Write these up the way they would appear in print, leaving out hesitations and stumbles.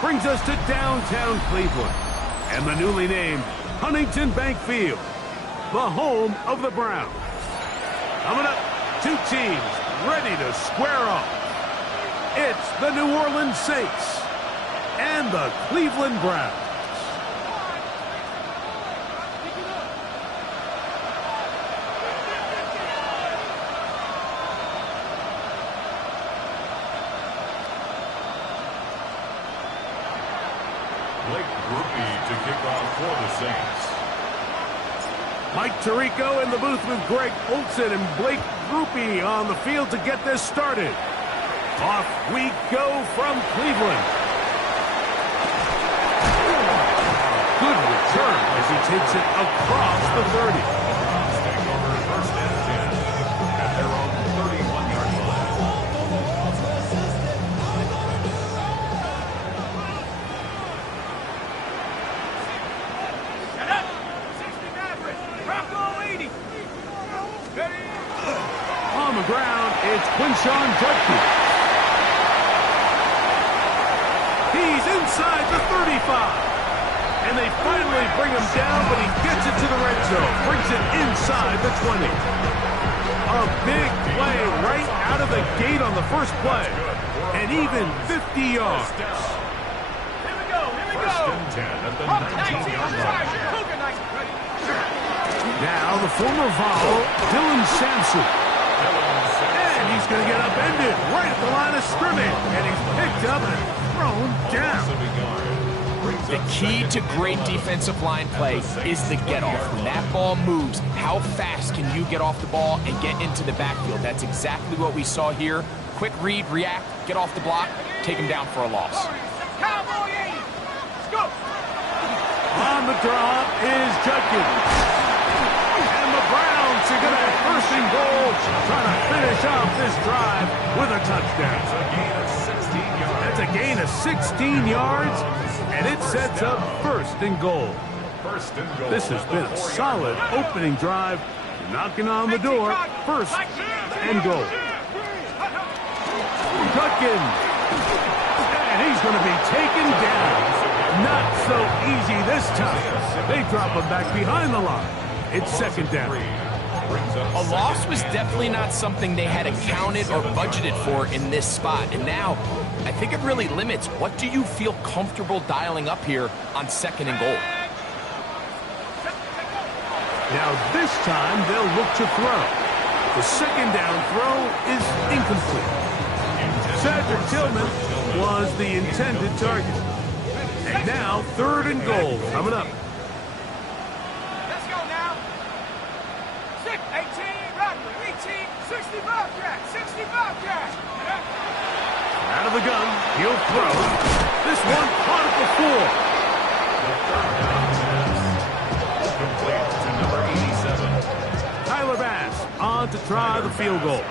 brings us to downtown Cleveland and the newly named Huntington Bank Field, the home of the Browns. Coming up, two teams ready to square off. It's the New Orleans Saints and the Cleveland Browns. To kick off for the Saints. Mike Tirico in the booth with Greg Olsen and Blake Grupe on the field to get this started. Off we go from Cleveland. Good return as he takes it across the 30. Browns take over first and 10 at their own 31-yard line. On the ground, it's Quinshon Judkins. He's inside the 35. And they finally bring him down, but he gets it to the red zone. Brings it inside the 20. A big play right out of the gate on the first play. And even 50 yards. Here we go. First and 10 at the 19-yard line. Now the former Vol, Dylan Sampson. And he's going to get upended right at the line of scrimmage. And he's picked up and thrown down. The key to great defensive line play is the get-off. When that ball moves, how fast can you get off the ball and get into the backfield? That's exactly what we saw here. Quick read, react, get off the block, take him down for a loss. Cowboy 80. Let's go. On the drop is Judkins. And the Browns are going to have first and goal, trying to finish off this drive with a touchdown. That's a gain of 16 yards, and it sets up first and goal. This has been a solid opening drive, knocking on the door, first and goal. Judkins, and he's going to be taken down. Not so easy this time. They drop him back behind the line. It's second down. A loss was definitely not something they had accounted or budgeted for in this spot. And now, I think it really limits what do you feel comfortable dialing up here on second and goal. Now this time they'll look to throw. The second down throw is incomplete. Cedric Tillman was the intended target. And now third and goal coming up. Let's go now. 6, 18, right, 18, 65 catch, 65 catch. Out of the gun, he'll throw. This one caught at the 4. Complete to number 87. Tyler Bass on to try the field goal.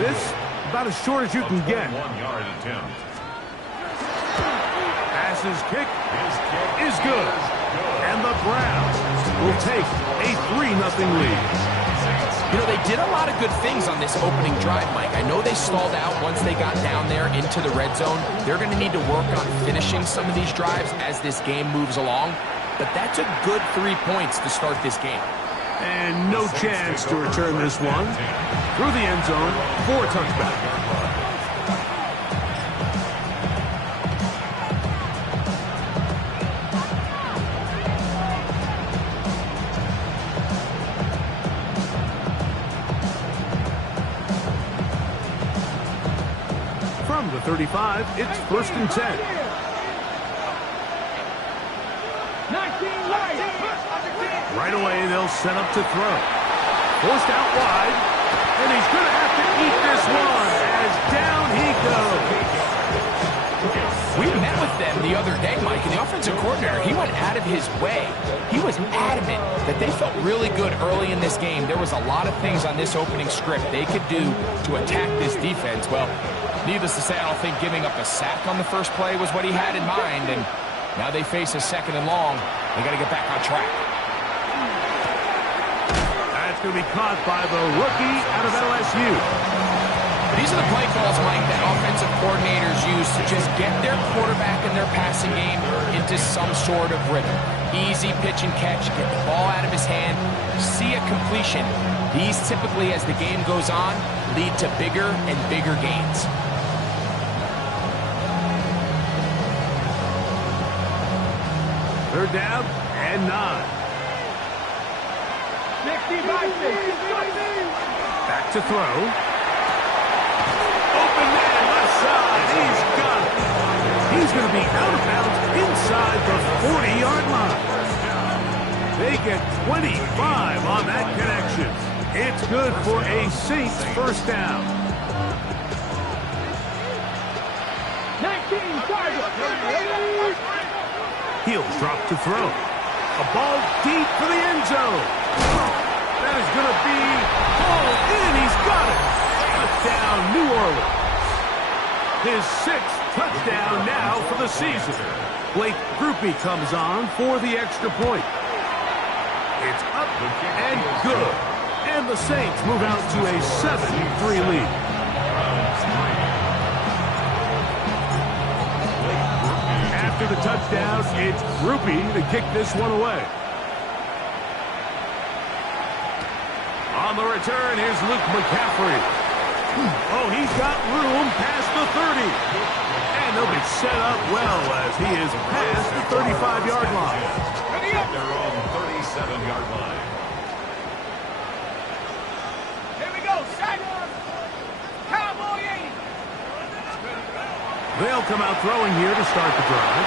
This about as short as you can get. 1-yard attempt. Bass's kick is good. And the Browns will take a 3-0 lead. You know, they did a lot of good things on this opening drive, Mike. I know they stalled out once they got down there into the red zone. They're going to need to work on finishing some of these drives as this game moves along. But that's a good 3 points to start this game. And no chance to return this one. Through the end zone for a touchback. From the 35, it's first and 10. 19, Right away, they'll set up to throw. Forced out wide, and he's going to have to eat this one as down he goes. We met with them the other day, Mike, and the offensive coordinator, he went out of his way. He was adamant that they felt really good early in this game. There was a lot of things on this opening script they could do to attack this defense. Well, needless to say, I don't think giving up a sack on the first play was what he had in mind, and now they face a second and long. They got to get back on track. That's going to be caught by the rookie out of LSU. These are the play calls, Mike, that offensive coordinators use to just get their quarterback and their passing game into some sort of rhythm. Easy pitch and catch, get the ball out of his hand, see a completion. These typically, as the game goes on, lead to bigger and bigger gains. Third down and 9. 65. Back to throw. Open man, left side. He's got it. He's going to be out of bounds inside the 40-yard line. They get 25 on that connection. It's good for a Saints first down. 19 target. He'll drop to throw. A ball deep for the end zone. That is going to be hauled in. He's got it. Touchdown, New Orleans. His 6th touchdown now for the season. Blake Grupe comes on for the extra point. It's up and good. And the Saints move out to a 7-3 lead. After the touchdown, it's Grupe to kick this one away. On the return, here's Luke McCaffrey. Oh, he's got room past the 30. And they'll be set up well as he is past the 35-yard line. At their own 37-yard line. Here we go. Set. Cowboy 80. They'll come out throwing here to start the drive.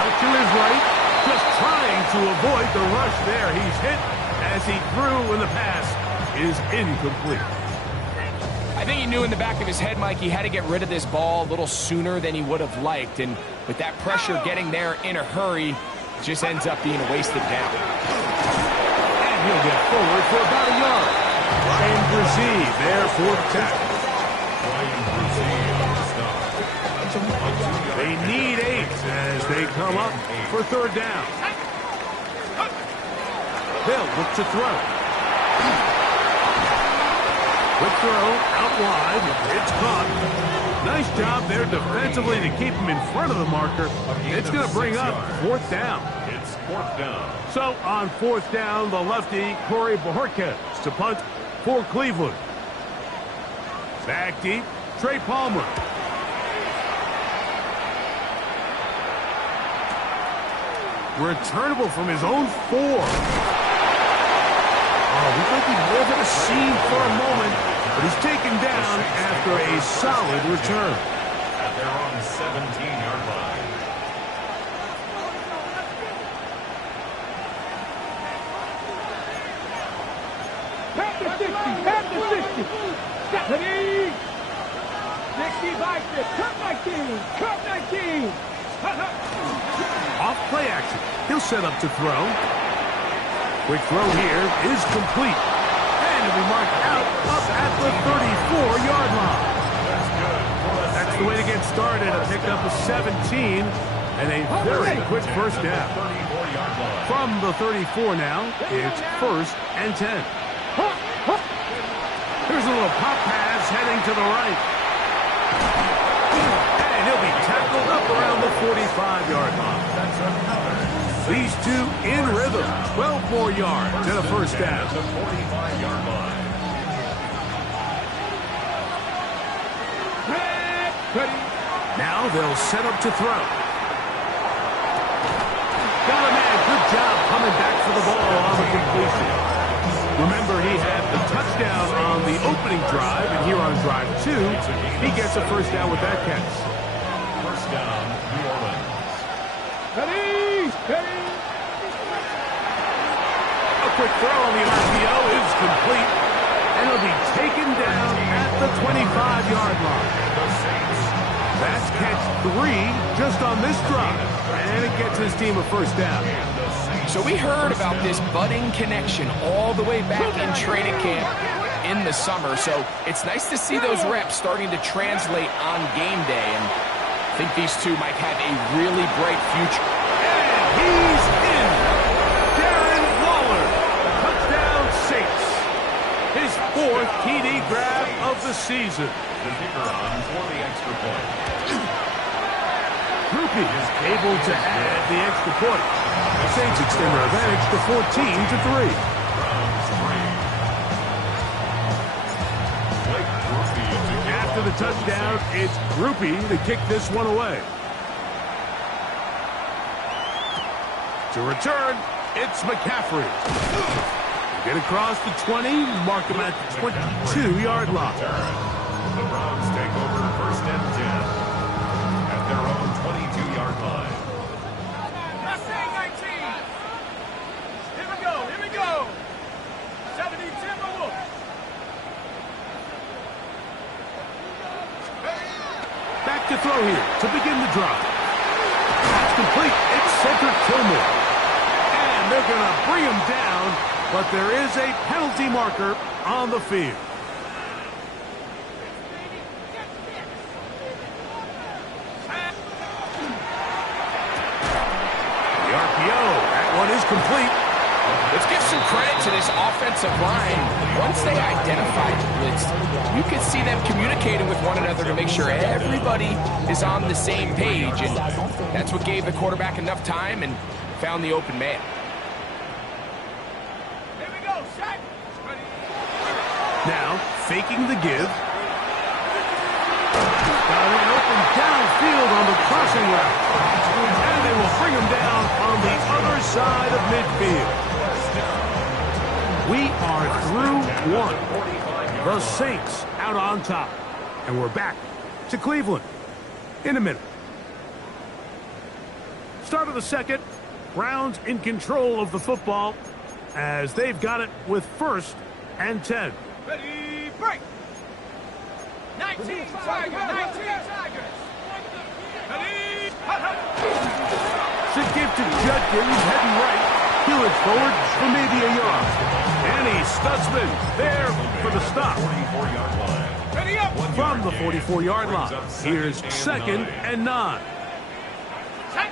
Out to his right, just trying to avoid the rush there. He's hit as he threw when the pass is incomplete. I think he knew in the back of his head, Mike, he had to get rid of this ball a little sooner than he would have liked. And with that pressure getting there in a hurry, it just ends up being a wasted down. And he'll get forward for about a yard. Ryan Brzee there for the tackle. Ryan Brzee on the stop. They need 8 as they come up for third down. They'll look to throw. Quick throw, out wide. It's caught. Nice job there defensively to keep him in front of the marker. It's going to bring up fourth down. It's fourth down. So on fourth down, the lefty, Corey Bojorquez to punt for Cleveland. Back deep, Trey Palmer. Returnable from his own 4. Oh, we think he may have hit a seam for a moment, but he's taken down after a solid return. At their own 17-yard line. Back to 60. Back to 60. Stephanie. 65. Cut 19. Cut 19. Off play action. He'll set up to throw. Quick throw here is complete. And it'll be marked out up at the 34-yard line. That's the way to get started. A pickup of 17 and a very quick first down. From the 34 now, it's 1st and 10. Here's a little pop pass heading to the right. And he'll be tackled up around the 45-yard line. These two in rhythm. 12 more yards and a first down. The 45-yard line. Now they'll set up to throw. Got a man. Good job coming back for the ball on the completion. Remember, he had the touchdown on the opening drive, and here on drive 2, he gets a first down with that catch. First down, New Orleans. Ready. Ready. A quick throw on the RPO is complete, and it'll be taken down at the 25-yard line. That's catch 3 just on this drive, and it gets his team a first down. So we heard about this budding connection all the way back in training camp in the summer. So it's nice to see those reps starting to translate on game day. And I think these two might have a really bright future. And he's in. Darren Waller. Touchdown Saints. His fourth TD grab of the season. The kicker on for the extra point. Grupe is able to add the extra point. The Saints extend their advantage to 14-3. Browns 3. Blake Grupe to get After the touchdown, it's Grupe to kick this one away. To return, it's McCaffrey. Get across the 20, mark him at the 22-yard line. The Browns take over first and 10 at their own 22-yard line. That's 19. Here we go. Here we go. 70 Timberwolves. Back to throw here to begin the drive. That's complete. It's Cedric Tillman. And they're going to bring him down, but there is a penalty marker on the field. The RPO, that one is complete. Let's give some credit to this offensive line. Once they identified the blitz, you could see them communicating with one another to make sure everybody is on the same page. And that's what gave the quarterback enough time and found the open man. Here we go. Shaq. Now, faking the give. Got an open downfield on the crossing route. And they will bring him down on the other side of midfield. We are through one. The Saints out on top. And we're back to Cleveland in a minute. Start of the second. Browns in control of the football as they've got it with first and 10. Ready, break. 19 Tigers. 19 Tigers. Ready, Should give to Judkins, heading right. Hewitt forward for maybe a yard. Danny Stutzman there for the stop. 44-yard line. ready up. From the 44-yard line, here's second and 9.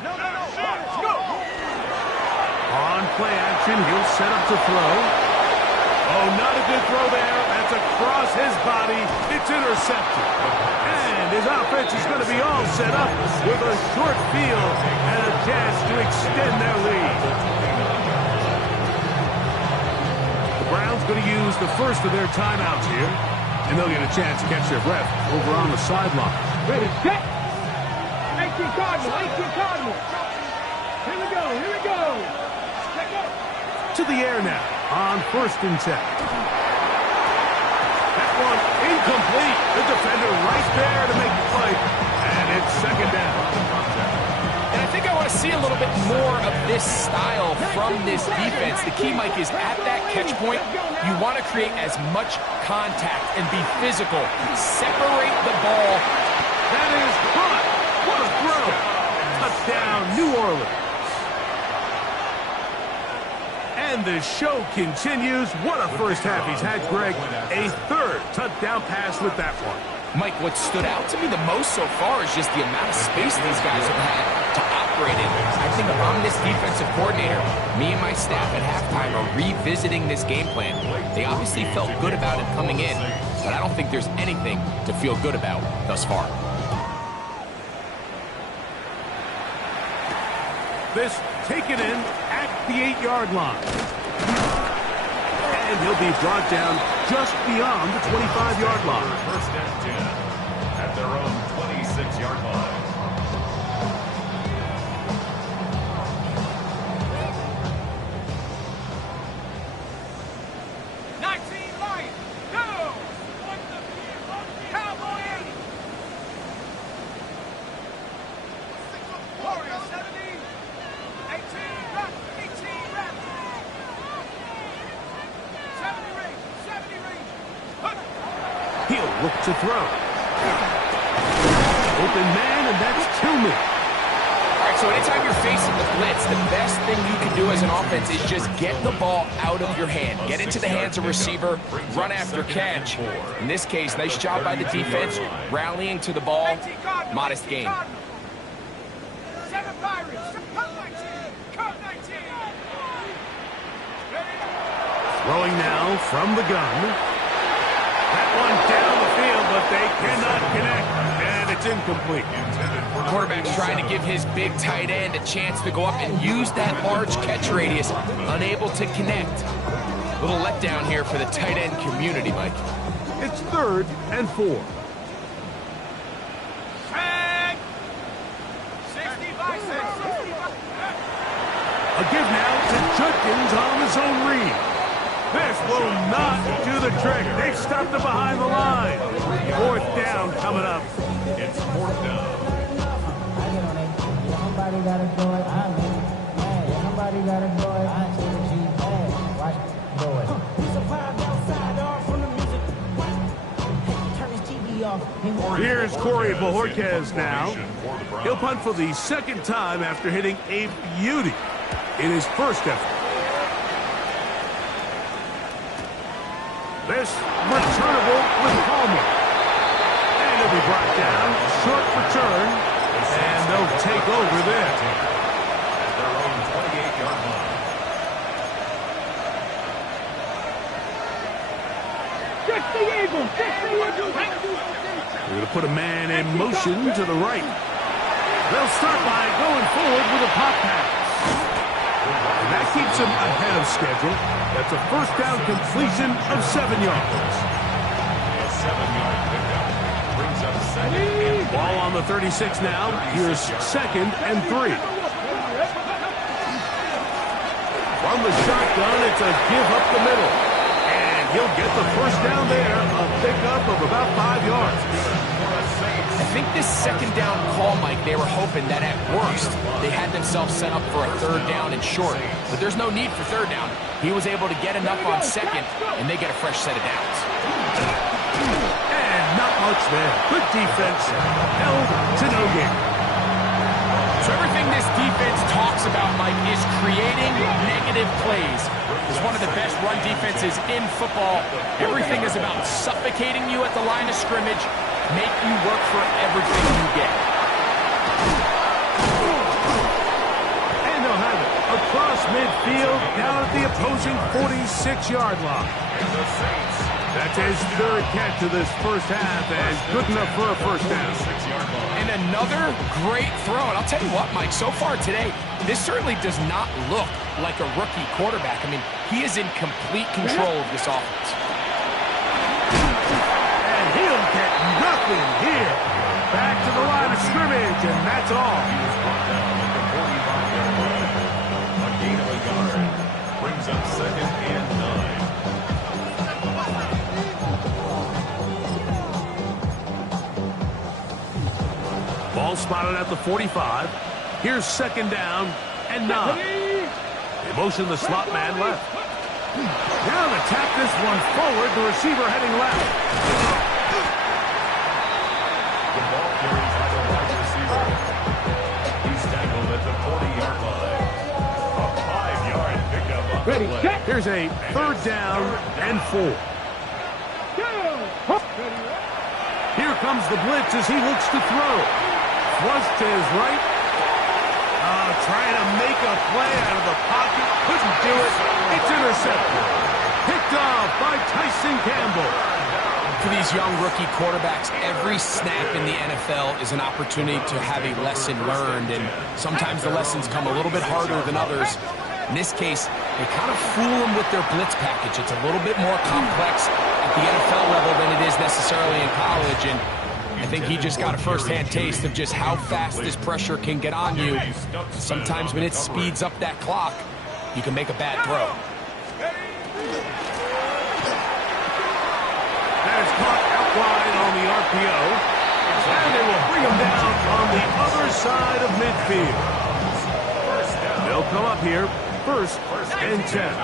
No. Let's go. On play action, he'll set up to throw. Oh, not a good throw there. That's across his body. It's intercepted. And his offense is going to be all set up with a short field and a chance to extend their lead. The Browns going to use the first of their timeouts here, and they'll get a chance to catch their breath over on the sideline. Ready, set. 18 Cardinals. Here we go. Check up. To the air now on first and 10. That one incomplete. The defender right there to make the play. And it's second down. And I think I want to see a little bit more of this style from this defense. The key, Mike, is at that catch point, you want to create as much contact and be physical. Separate the ball. That is caught. What a throw. Touchdown, New Orleans. And the show continues. What a first half he's had, Greg. A third touchdown pass with that one. Mike, what stood out to me the most so far is just the amount of space these guys have had to operate in. I think if I'm this defensive coordinator, me and my staff at halftime are revisiting this game plan. They obviously felt good about it coming in, but I don't think there's anything to feel good about thus far. This taken in at the 8-yard line. And he'll be brought down just beyond the 25-yard line. First and 10 at their own 26-yard line. He'll look to throw. Open man, and that's Tillman. All right, so anytime you're facing the blitz, the best thing you can do as an offense is just get the ball out of your hand. Get into the hands of receiver, run after catch. In this case, nice job by the defense, rallying to the ball. Modest gain. 7 Pirates. Cut 19. Throwing now from the gun. one down the field, but they cannot connect, and it's incomplete. Quarterback's trying to give his big tight end a chance to go up and use that large catch radius, unable to connect. Little letdown here for the tight end community, Mike. It's 3rd and 4. Tag. 65. A give now to Judkins on his own read. This will not do the trick. They've stopped it behind the line. 4th down coming up. It's 4th down. Somebody gotta do it. Somebody gotta do it. Watch do it. He's a vibe outside, all from the music. Turn his TV off. Here's Corey Bojorquez now. He'll punt for the 2nd time after hitting a beauty in his first effort. This returnable with Palmer. And he'll be brought down. Short return. And they'll take over there. At their own 28-yard line. We're going to put a man in motion to the right. They'll start by going forward with a pop pass. And that keeps him ahead of schedule. That's a 1st down completion of 7 yards. A 7-yard pickup brings up 2nd and Ball on the 36 now. Here's 2nd and 3. From the shotgun, it's a give up the middle. And he'll get the 1st down there. A pickup of about 5 yards. I think this 2nd down call, Mike, they were hoping that at worst they had themselves set up for a 3rd down and short. But there's no need for 3rd down. He was able to get enough on 2nd, and they get a fresh set of downs. And not much there. Good defense. Held to no gain. So everything this defense talks about, Mike, is creating negative plays. It's one of the best run defenses in football. Everything is about suffocating you at the line of scrimmage, make you work for everything you get. And they'll have it across midfield, down at the opposing 46-yard line. That's his 3rd catch of this first half, and good enough for a 1st down. And another great throw. And I'll tell you what, Mike, so far today, this certainly does not look like a rookie quarterback. I mean, he is in complete control of this offense. And he'll get nothing here. Back to the line of scrimmage, and that's all. a gain of a yard brings up 2nd and 9. Ball spotted at the 45. Here's 2nd down and 9. They motion the slot man left. Now to tap this one forward, the receiver heading left. The ball carries by the wide receiver. He's tackled at the 40-yard line. A 5-yard pickup up the play. Here's a 3rd down and 4. Here comes the blitz as he looks to throw. Flush to his right. Trying to make a play out of the pocket. Couldn't do it. It's intercepted. Picked off by Tyson Campbell. For these young rookie quarterbacks, every snap in the NFL is an opportunity to have a lesson learned, and sometimes the lessons come a little bit harder than others. In this case, they kind of fool them with their blitz package. It's a little bit more complex at the NFL level than it is necessarily in college, and I think he just got a first-hand taste of just how fast this pressure can get on you. Sometimes when it speeds up that clock, you can make a bad throw. That is caught out wide on the RPO. And they will bring him down on the other side of midfield. They'll come up here, 1st and 10.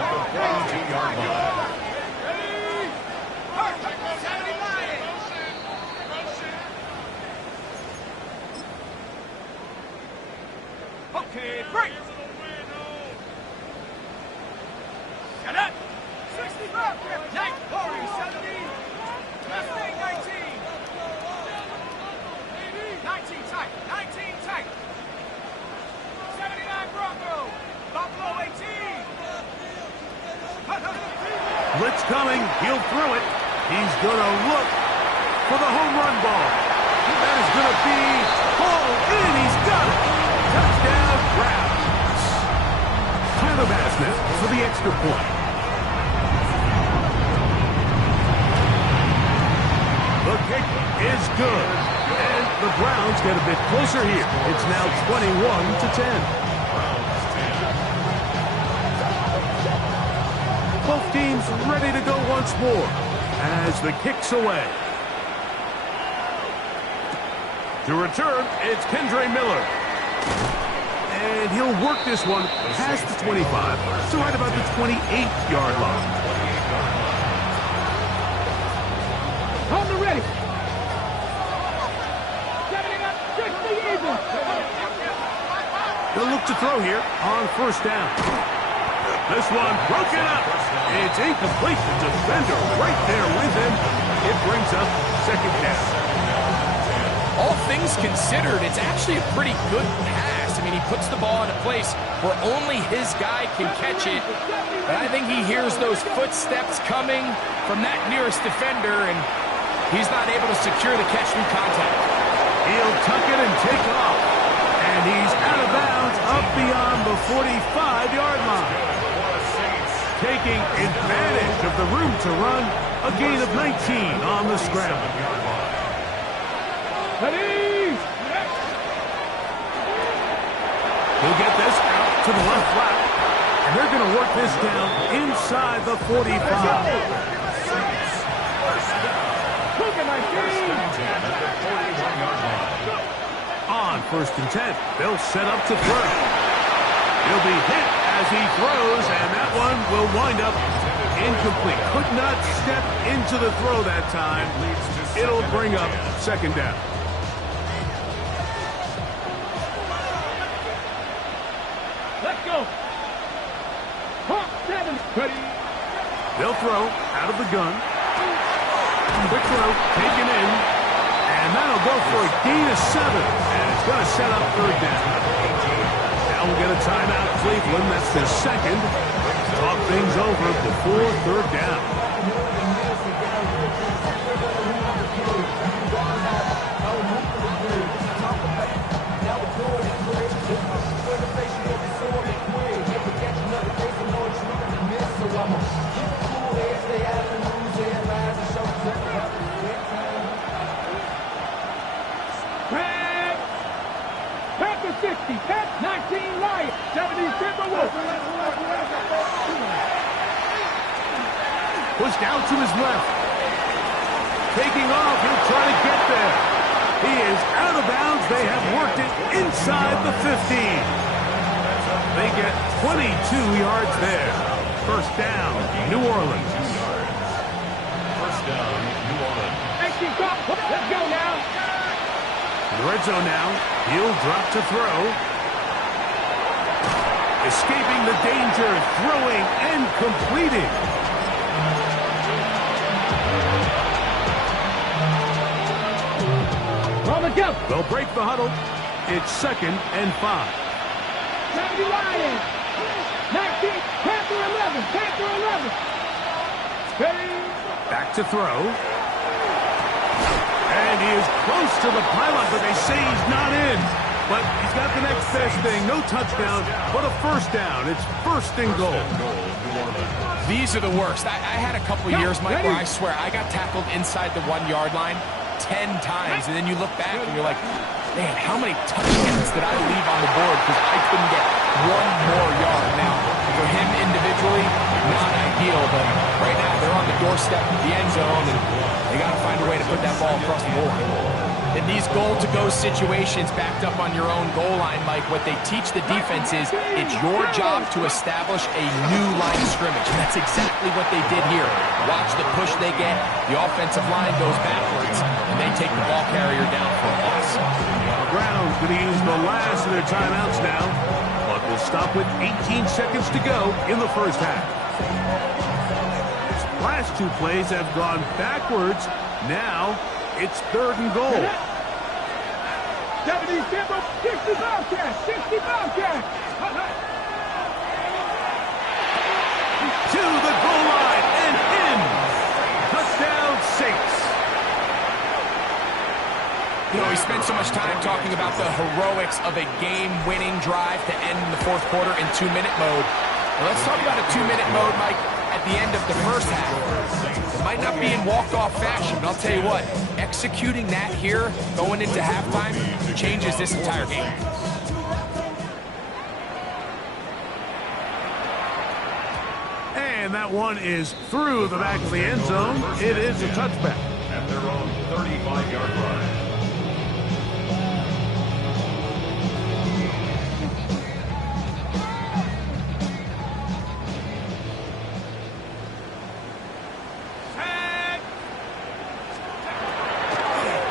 Okay, break. Shut up. 60, 40, 70. Mustang 19. 19 tight. 19 tight. 79 Bronco. Buffalo 18. Blitz coming. He'll throw it. He's going to look for the home run ball. That is going to be hauled in. He's got it. Touchdown, Browns. Tyler Bass now for the extra point. The kick is good. And the Browns get a bit closer here. It's now 21-10. Both teams ready to go once more as the kick's away. To return, it's Kendre Miller. And he'll work this one past the 25 to right about the 28-yard line. On the ready. Setting up 60 even. They'll look to throw here on first down. This one broken up. It's incomplete. The defender right there with him. It brings up second down. All things considered, it's actually a pretty good pass. I mean, he puts the ball in a place where only his guy can catch it. But I think he hears those footsteps coming from that nearest defender, and he's not able to secure the catch through contact. He'll tuck it and take off. And he's out of bounds up beyond the 45-yard line. Taking advantage of the room to run, a gain of 19 on the scramble. Ready. He'll get this out to the left flat, and they're going to work this down inside the 45. Look at my team. On first and 10, they'll set up to throw. He'll be hit as he throws, and that one will wind up incomplete. Could not step into the throw that time. It'll bring up second down. Let's go. Hawk 7. Ready. They'll throw out of the gun. Quick throw, taken in. And that'll go for a gain of 7. And it's going to set up third down. Now we'll get a timeout, Cleveland. That's their second. Talk things over before third down. Back to 60. Pet 19 Lions. 70 Timberwolves. Pushed out to his left. Taking off. He'll try to get there. He is out of bounds. They have worked it inside the 15. They get 22 yards there. First down, New Orleans. First down, New Orleans. Let's go now. The red zone now. He'll drop to throw. Escaping the danger, throwing and completing. On the jump. They'll break the huddle. It's 2nd and 5. 70 Lions. 19. Panther 11. Panther 11. Ready. Back to throw. And he is close to the pylon, but they say he's not in. But he's got the next best thing. No touchdown, but a first down. It's 1st and goal. These are the worst. I had a couple years, Mike, where I swear I got tackled inside the 1-yard line 10 times. And then you look back and you're like, man, how many touchdowns did I leave on the board because I couldn't get one more yard? Now, for him individually, not ideal, but right now they're on the doorstep of the end zone, and they got to find a way to put that ball across the goal line. In these goal-to-go situations backed up on your own goal line, Mike, what they teach the defense is it's your job to establish a new line of scrimmage. And that's exactly what they did here. Watch the push they get. The offensive line goes backwards, and they take the ball carrier down for a loss. The Browns going to use the last of their timeouts now. But we'll stop with 18 seconds to go in the first half. His last 2 plays have gone backwards. Now it's 3rd and goal. 70 Timber. 60 Bobcats. 60 Bobcats. To the goal line and in. Touchdown, spend so much time talking about the heroics of a game-winning drive to end in the fourth quarter in 2-minute mode. Well, let's talk about a 2-minute mode, Mike, at the end of the first half. It might not be in walk-off fashion, but I'll tell you what, executing that here, going into halftime, changes this entire game. And that one is through the back of the end zone. It is a touchback. At their own 35-yard line.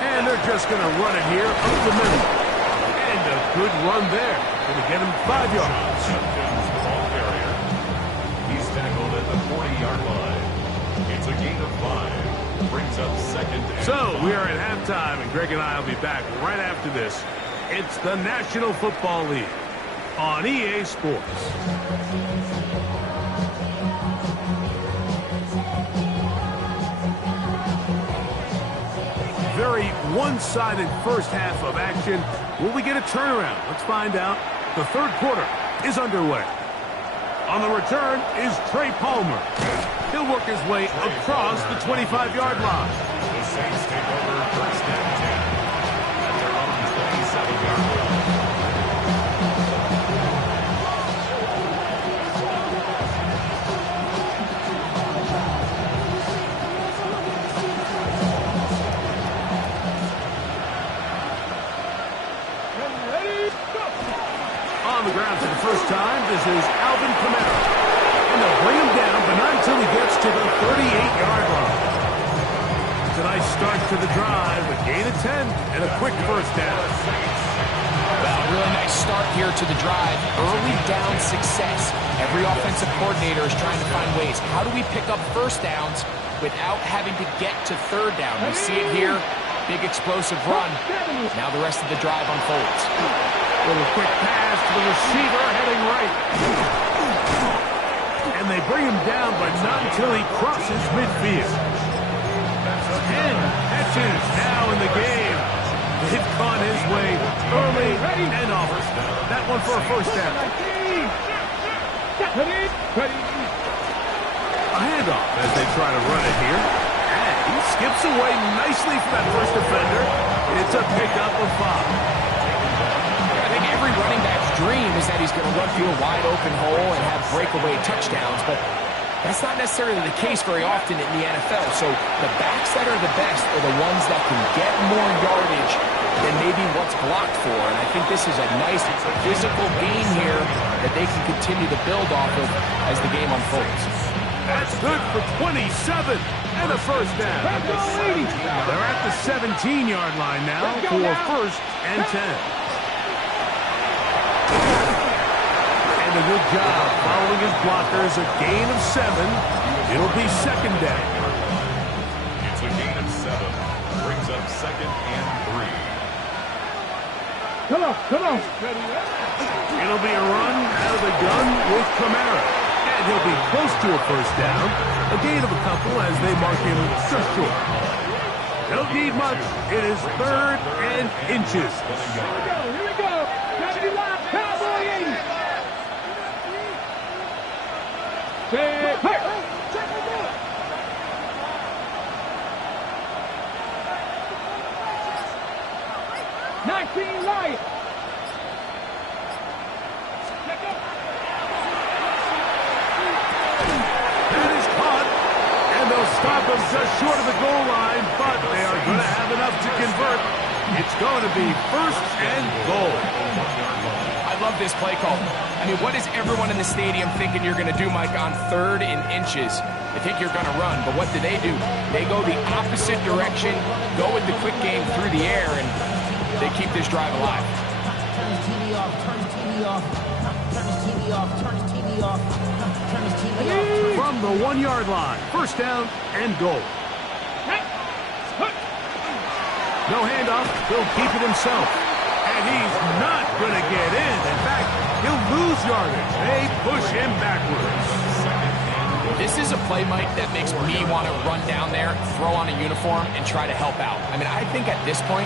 And they're just going to run it here up the middle. And a good run there. Going to get him 5 yards. Judkins, the ball carrier. He's tackled at the 40-yard line. It's a gain of 5. Brings up second and So 5. we are at halftime, and Greg and I will be back right after this. It's the National Football League on EA Sports. Very one-sided first half of action. Will we get a turnaround? Let's find out. The third quarter is underway. On the return is Trey Palmer. He'll work his way across the 25-yard line. The Saints take over first and 10 at their own 27-yard line. On the ground for the first time, this is Alvin Kamara. And they'll bring him down, but not until he gets to the 38-yard line. It's a nice start to the drive, a gain of 10, and a quick first down. Well, really nice start here to the drive. Early down success. Every offensive coordinator is trying to find ways. How do we pick up first downs without having to get to third down? We see it here. Big explosive run. Now the rest of the drive unfolds. Little quick pass to the receiver heading right. And they bring him down, but not until he crosses midfield. 10 catches now in the game. They've gone his way early and often. That one for a first down. A handoff as they try to run it here. And he skips away nicely for that first defender. It's a pickup of 5. I think every running back's dream is that he's going to run through a wide open hole and have breakaway touchdowns, but that's not necessarily the case very often in the NFL. So the backs that are the best are the ones that can get more yardage than maybe what's blocked for. And I think this is a nice physical gain here that they can continue to build off of as the game unfolds. That's good for 27 and a first down. They're at the 17-yard line now for first and 10. And a good job following his blockers. A gain of 7. It'll be second down. It's a gain of 7. Brings up second and 3. Come on. It'll be a run out of the gun with Kamara. And he'll be close to a first down. A gain of a couple as they mark him just short. Don't need much. It is third and inches. Here we go. Gotta be live, Cowboy 80. Hey. 19 Lions. That is caught, and they'll stop him just short of the goal line, but they are going to have enough to convert. It's going to be first and goal. I love this play call. I mean, what is everyone in the stadium thinking you're going to do, Mike, on third and inches? They think you're going to run, but what do? They go the opposite direction, go with the quick game through the air, and they keep this drive alive. Turn his TV off, turn his TV off, turn his TV off, turn his TV off, turn his TV off. From the 1-yard line, first down and goal. No handoff, he'll keep it himself. And he's not going to get in. In fact, he'll lose yardage. They push him backwards. This is a play, Mike, that makes me want to run down there, throw on a uniform, and try to help out. I mean, I think at this point,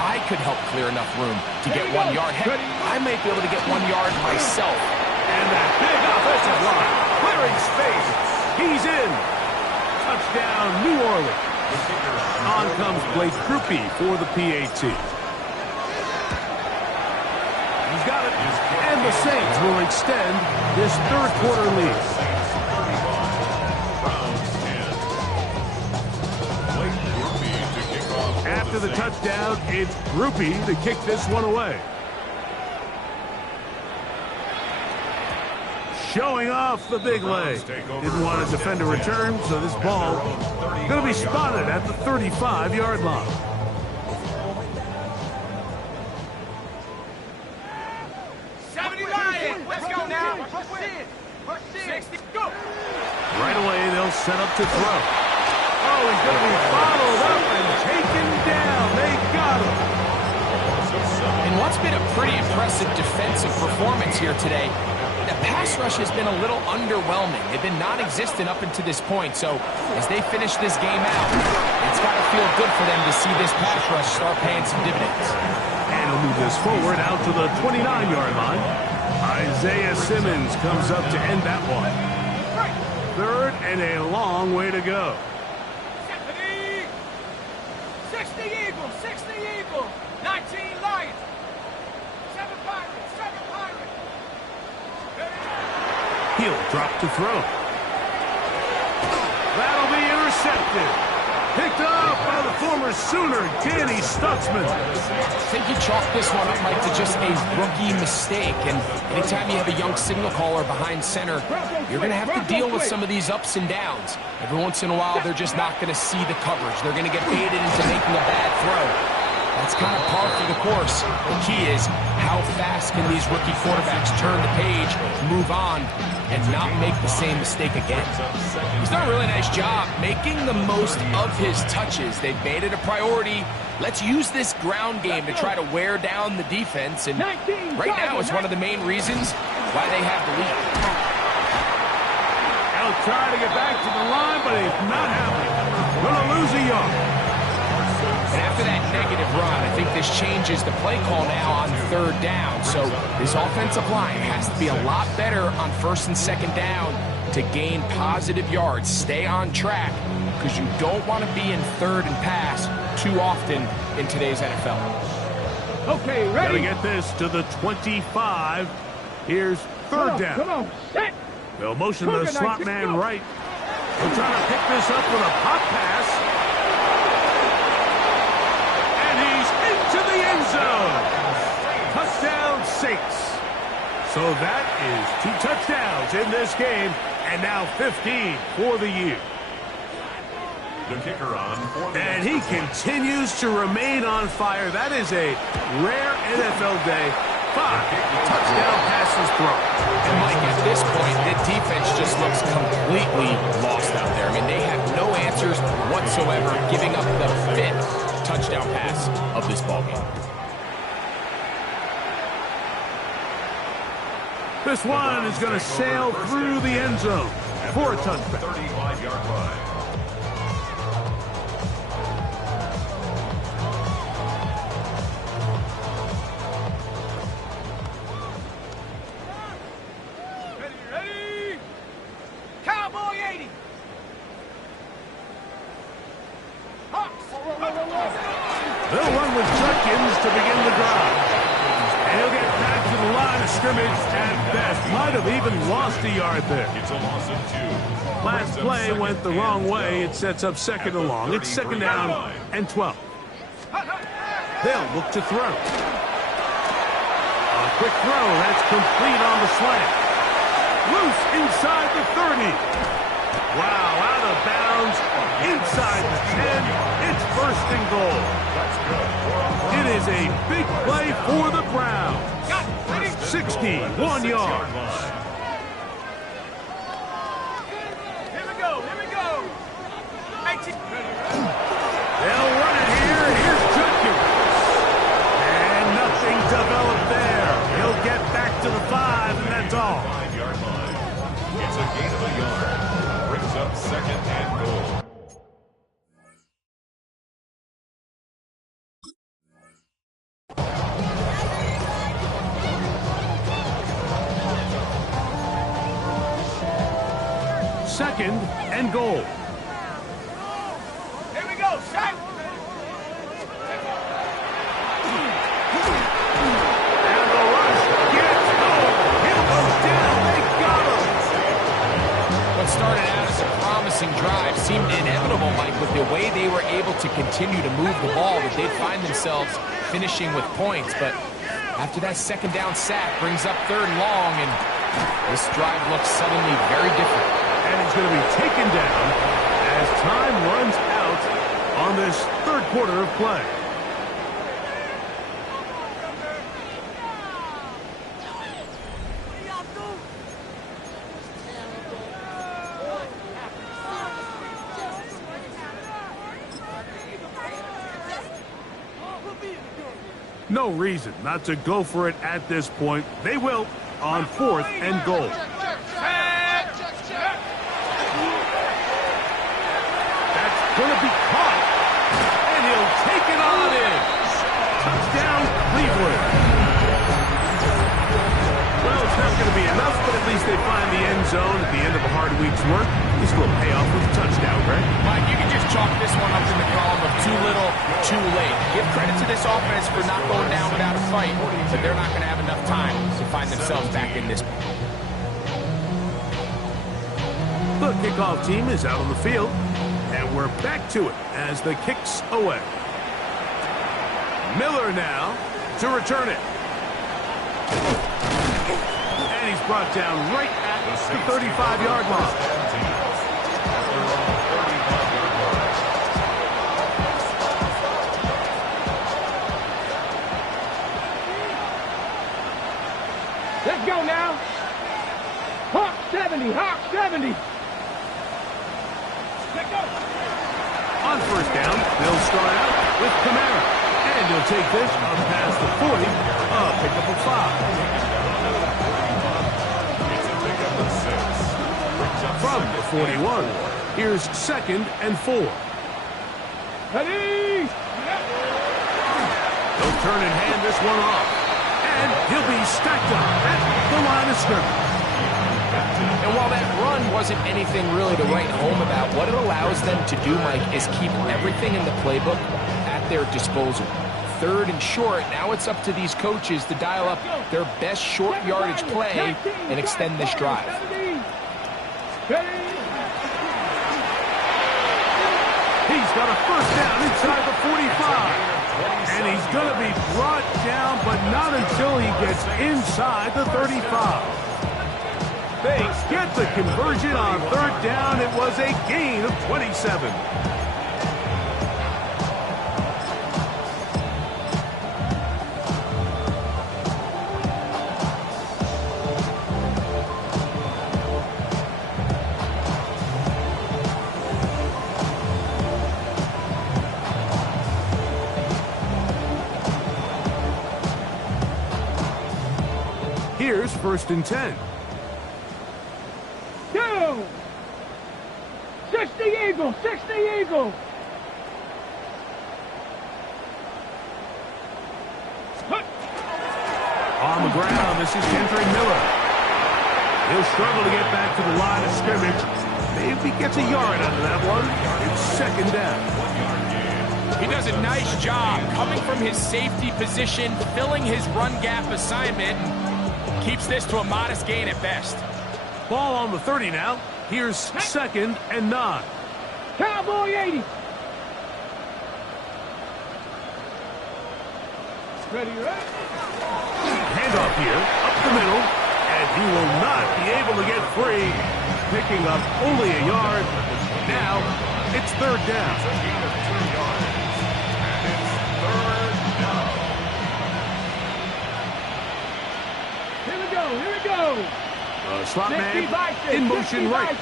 I could help clear enough room to get 1 yard. Heck, I might be able to get 1 yard myself. And that big offensive line, clearing space. He's in. Touchdown, New Orleans. On comes Blake Grupe for the PAT. He's got it. And the Saints will extend this third quarter lead. After the touchdown, it's Grupe to kick this one away. Showing off the big leg. Didn't want to defend a return, so this ball going to be spotted at the 35-yard line. Let's go now. Push in. 60. Go. Right away, they'll set up to throw. Oh, he's going to be followed up and taken down. They got him. And what's been a pretty impressive defensive performance here today, the pass rush has been a little underwhelming. They've been non-existent up until this point, so as they finish this game out, it's got to feel good for them to see this pass rush start paying some dividends. And he'll move this forward out to the 29-yard line. Isaiah Simmons comes up to end that one. Third and a long way to go. 60 Eagles, 60 Eagles, 19 Lions, 7 Pirates, 7 Pirates. He'll drop to throw. That'll be intercepted. Picked up by the former Sooner, Danny Stutzman. I think you chalk this one up, Mike, to just a rookie mistake. And anytime you have a young signal caller behind center, you're going to have to deal with some of these ups and downs. Every once in a while, they're just not going to see the coverage. They're going to get baited into making a bad throw. That's kind of par for the course. The key is how fast can these rookie quarterbacks turn the page, move on, and not make the same mistake again. He's done a really nice job making the most of his touches. They've made it a priority. Let's use this ground game to try to wear down the defense, and right now it's one of the main reasons why they have the lead. They'll try to get back to the line, but it's not happening. Gonna lose a yard. And after that negative run, I think this changes the play call now on third down. So this offensive line has to be a lot better on first and second down to gain positive yards. Stay on track, because you don't want to be in third and pass too often in today's NFL. Okay, ready? Gotta get this to the 25. Here's third down. Come on, set. They'll motion the slot man right. They'll try to pick this up with a pop pass. To the end zone. Touchdown, Saints. So that is 2 touchdowns in this game, and now 15 for the year. The kicker on for the And he continues to remain on fire. That is a rare NFL day. 5 touchdown passes thrown. And Mike, at this point, the defense just looks completely lost out there. I mean, they have no answers whatsoever, giving up the 5th touchdown pass of this ballgame. This one is going to sail through the end zone for a touchback. 35-yard line. Ready? Cowboy 80. They'll run with Judkins to begin the drive. And he'll get back to the line of scrimmage at best. Might have even lost a yard there. It's a loss of 2. Last play went the wrong way. It sets up second and long. It's second down and 12. They'll look to throw. A quick throw. That's complete on the slant. Loose inside the 30. Wow, out of bounds, inside the 10. It's first and goal. It is a big play for the Browns. 61 yards. Here we go. They'll run it here. Here's Judkins. And nothing developed there. He'll get back to the 5, and that's all. 5-yard line. It's a gain of a yard. Brings up second and goal. second and goal. Here we go, Shaq. And the rush gets home. He goes down. They got him. What started out as a promising drive seemed inevitable, Mike, with the way they were able to continue to move the ball, that they'd find themselves finishing with points. But after that second down sack brings up third and long, and this drive looks suddenly very different. And he's going to be taken down as time runs out on this third quarter of play. No reason not to go for it at this point. They will on 4th and goal. That's going to be caught. And he'll take it on in. Touchdown, Cleveland. Well, it's not going to be enough, but at least they find the end zone at the end of a hard week's work. This will pay off with a touchdown, right? Mike, you can just chalk this one up in the column of too little, too late. Give credit to this offense for not going down without a fight, but they're not going to have enough time to find themselves back in this. The kickoff team is out on the field, and we're back to it as the kick's away. Miller now to return it. And he's brought down right at the 35-yard line. Let's go now. Hawk 70, Hawk 70. Let's go. On first down, they'll start out with Kamara. And he'll take this up past the 40, pick up a 5. From the 41, here's 2nd and 4. Ready? They'll turn and hand this one off. And he'll be stacked up at the line of scrimmage. And while that run wasn't anything really to write home about, what it allows them to do, Mike, is keep everything in the playbook at their disposal. 3rd and short, now it's up to these coaches to dial up their best short yardage play and extend this drive. He's got a first down inside the 45. And he's going to be brought down, but not until he gets inside the 35. They get the conversion on 3rd down. It was a gain of 27. Here's 1st and 10. Go! 60 Eagle, 60 Eagle. On the ground, this is Kendrick Miller. He'll struggle to get back to the line of scrimmage. Maybe gets a yard out of that one. It's 2nd down. He does a nice job coming from his safety position, filling his run gap assignment, and keeps this to a modest gain at best. Ball on the 30 now. Here's 2nd and 9. Cowboy 80. Ready, right? Handoff here, up the middle, and he will not be able to get free. Picking up only a yard. Now, it's 3rd down. Here we go, here we go. Slot man in motion right.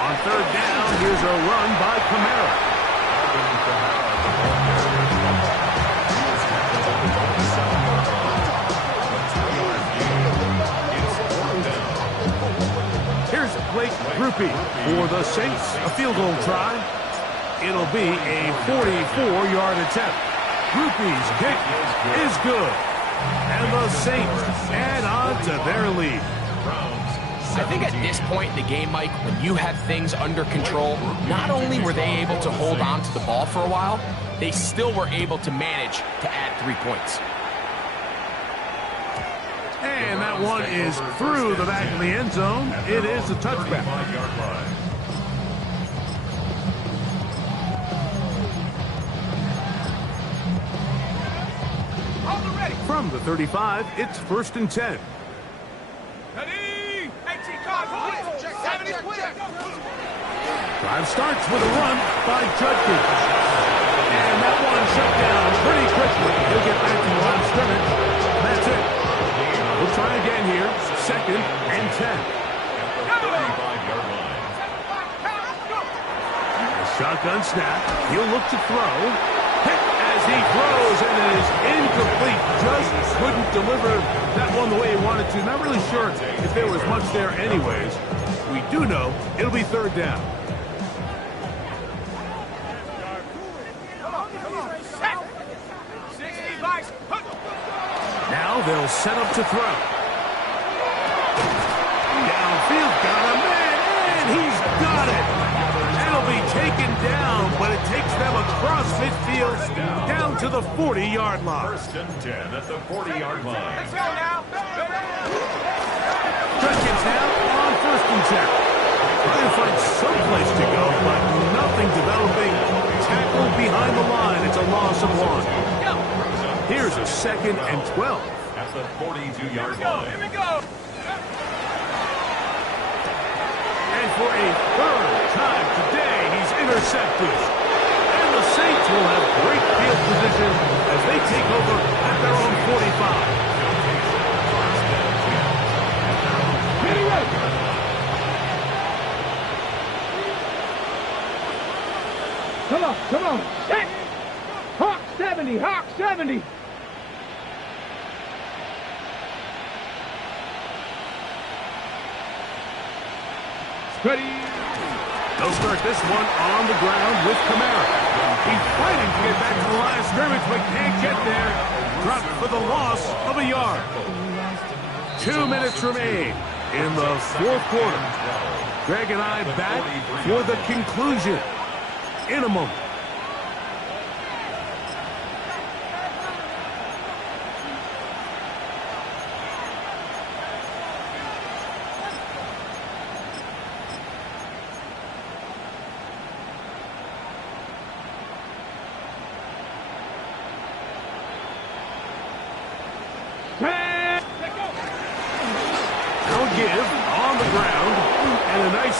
On 3rd down, here's a run by Kamara. Here's Blake Grupe for the Saints. A field goal try. It'll be a 44-yard attempt. Grupe's kick is good. And the Saints add on to their lead. I think at this point in the game, Mike, when you have things under control, not only were they able to hold on to the ball for a while, they still were able to manage to add 3 points. And that one is through the back of the end zone. It is a touchback. From the 35, it's 1st and 10. Ready? 18 cards. 70 quick. Drive starts with a run by Judkins. And that one shut down pretty quickly. He'll get back to the line of scrimmage. That's it. We'll try again here. 2nd and 10. A shotgun snap. He'll look to throw. Hit as he throws, and it is incomplete. Just couldn't deliver that one the way he wanted to. Not really sure if there was much there anyways. We do know it'll be 3rd down. Now they'll set up to throw. Downfield, got a man, and he's got it. It'll be taken down, but it takes them across midfield down to the 40-yard line. 1st and 10 at the 40-yard line. Let's go now. Judkins now on 1st and 10. Trying to find some place to go, but nothing developing. Tackled behind the line. It's a loss of 1. Here's a 2nd and 12. At the 42-yard line. Here we go. And for a 3rd time today, he's intercepted. And the Saints will have great field position as they take over at their own 45. Come on. Set. Hawk 70, Hawk 70. Ready. They'll start this one on the ground with Kamara. He's fighting to get back to the line of scrimmage, but can't get there. Dropped for the loss of a yard. 2 minutes remain in the 4th quarter. Greg and I back for the conclusion in a moment.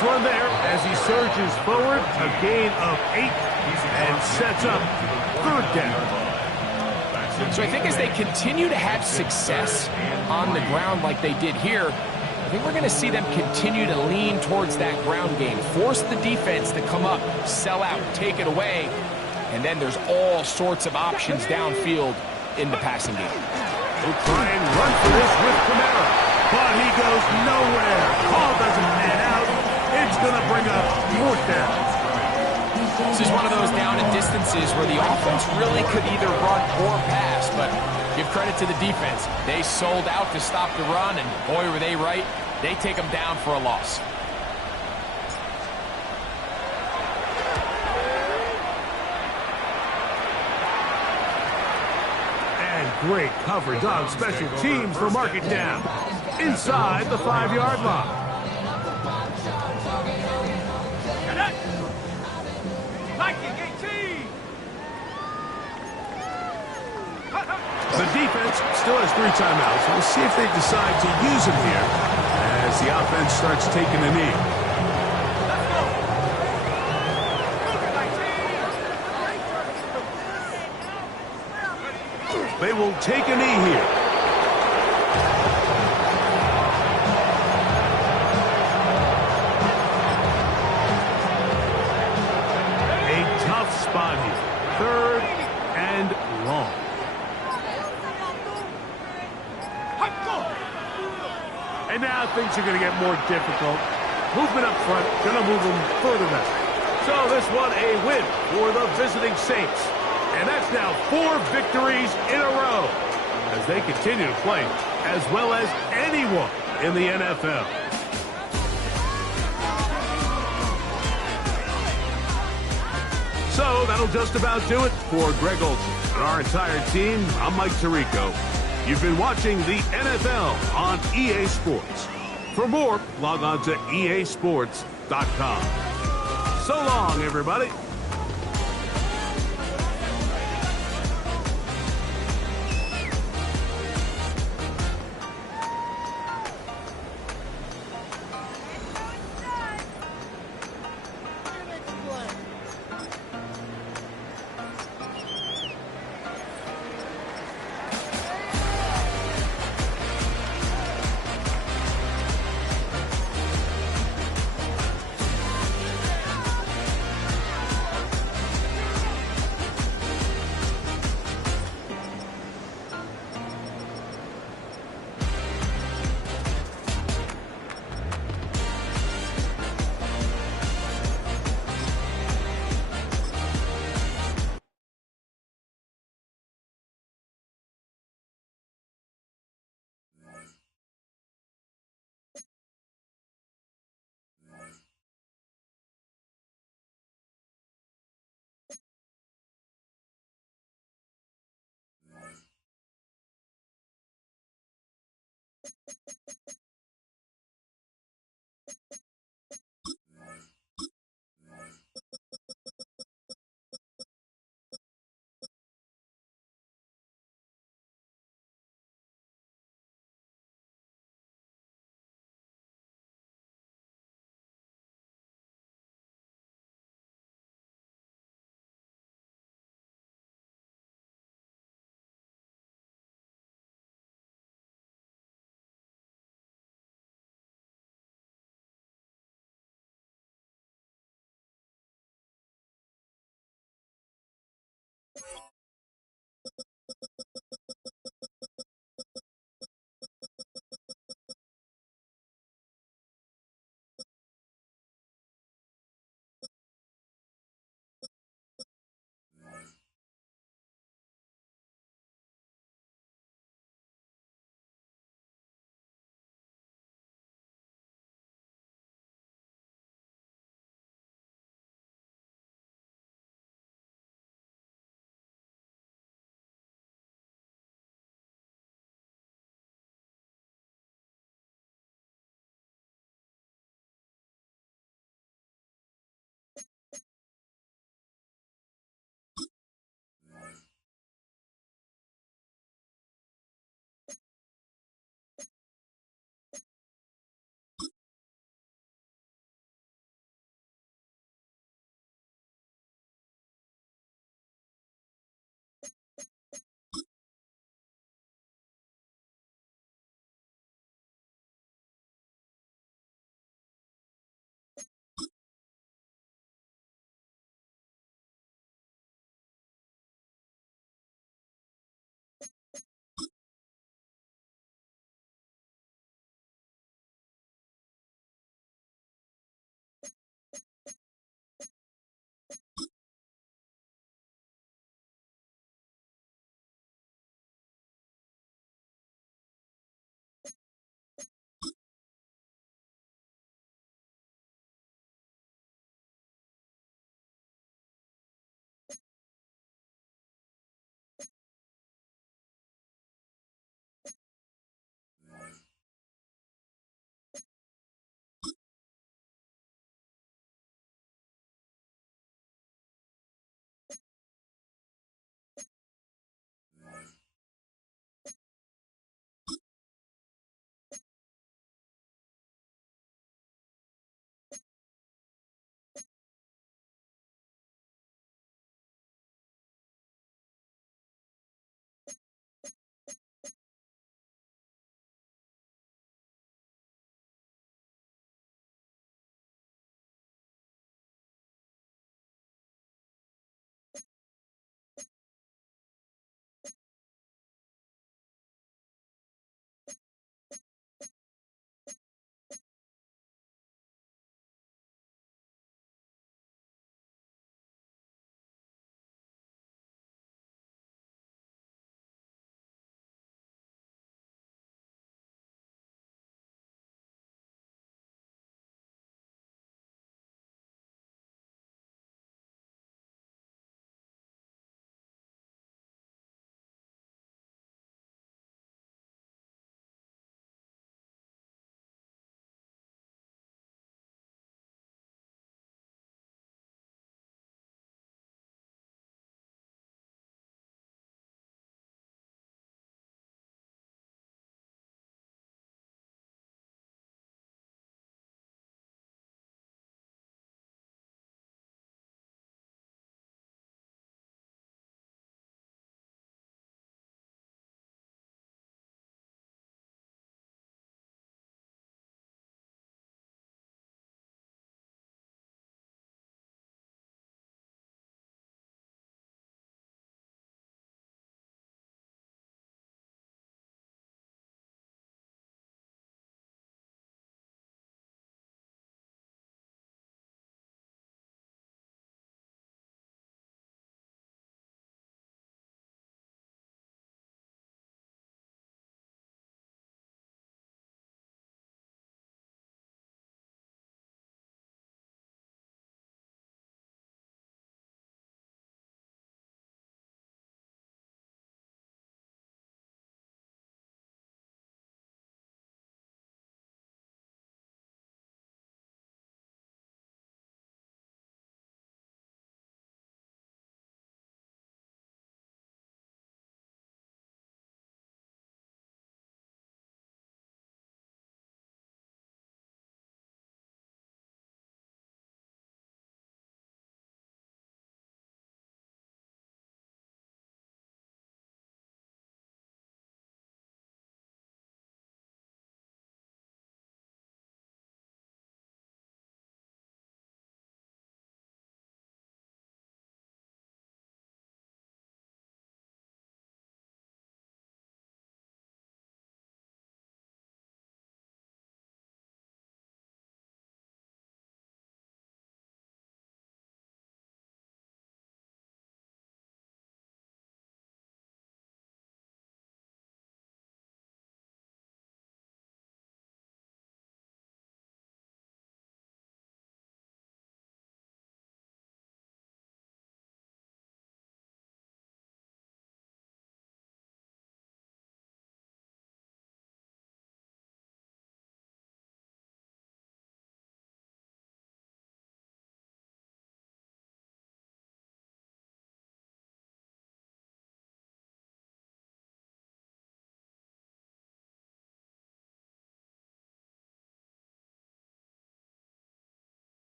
Run there as he surges forward, a gain of 8, and sets up 3rd down. So I think as they continue to have success on the ground like they did here, I think we're going to see them continue to lean towards that ground game, force the defense to come up, sell out, take it away, and then there's all sorts of options downfield in the passing game. We'll try and run for this with Kamara, but he goes nowhere. Ball doesn't pan out. It's going to bring up 4th down. This is one of those down and distances where the offense really could either run or pass, but give credit to the defense. They sold out to stop the run, and boy, were they right. They take them down for a loss. And great coverage on special teams for mark it down inside the 5-yard line. The defense still has 3 timeouts. We'll see if they decide to use them here as the offense starts taking a knee. They will take a knee here. A tough spot here. 3rd and long. And now things are going to get more difficult. Movement up front, going to move them further back. So this one a win for the visiting Saints. And that's now 4 victories in a row as they continue to play as well as anyone in the NFL. So that'll just about do it for Greg Olsen and our entire team. I'm Mike Tirico. You've been watching the NFL on EA Sports. For more, log on to easports.com. So long, everybody.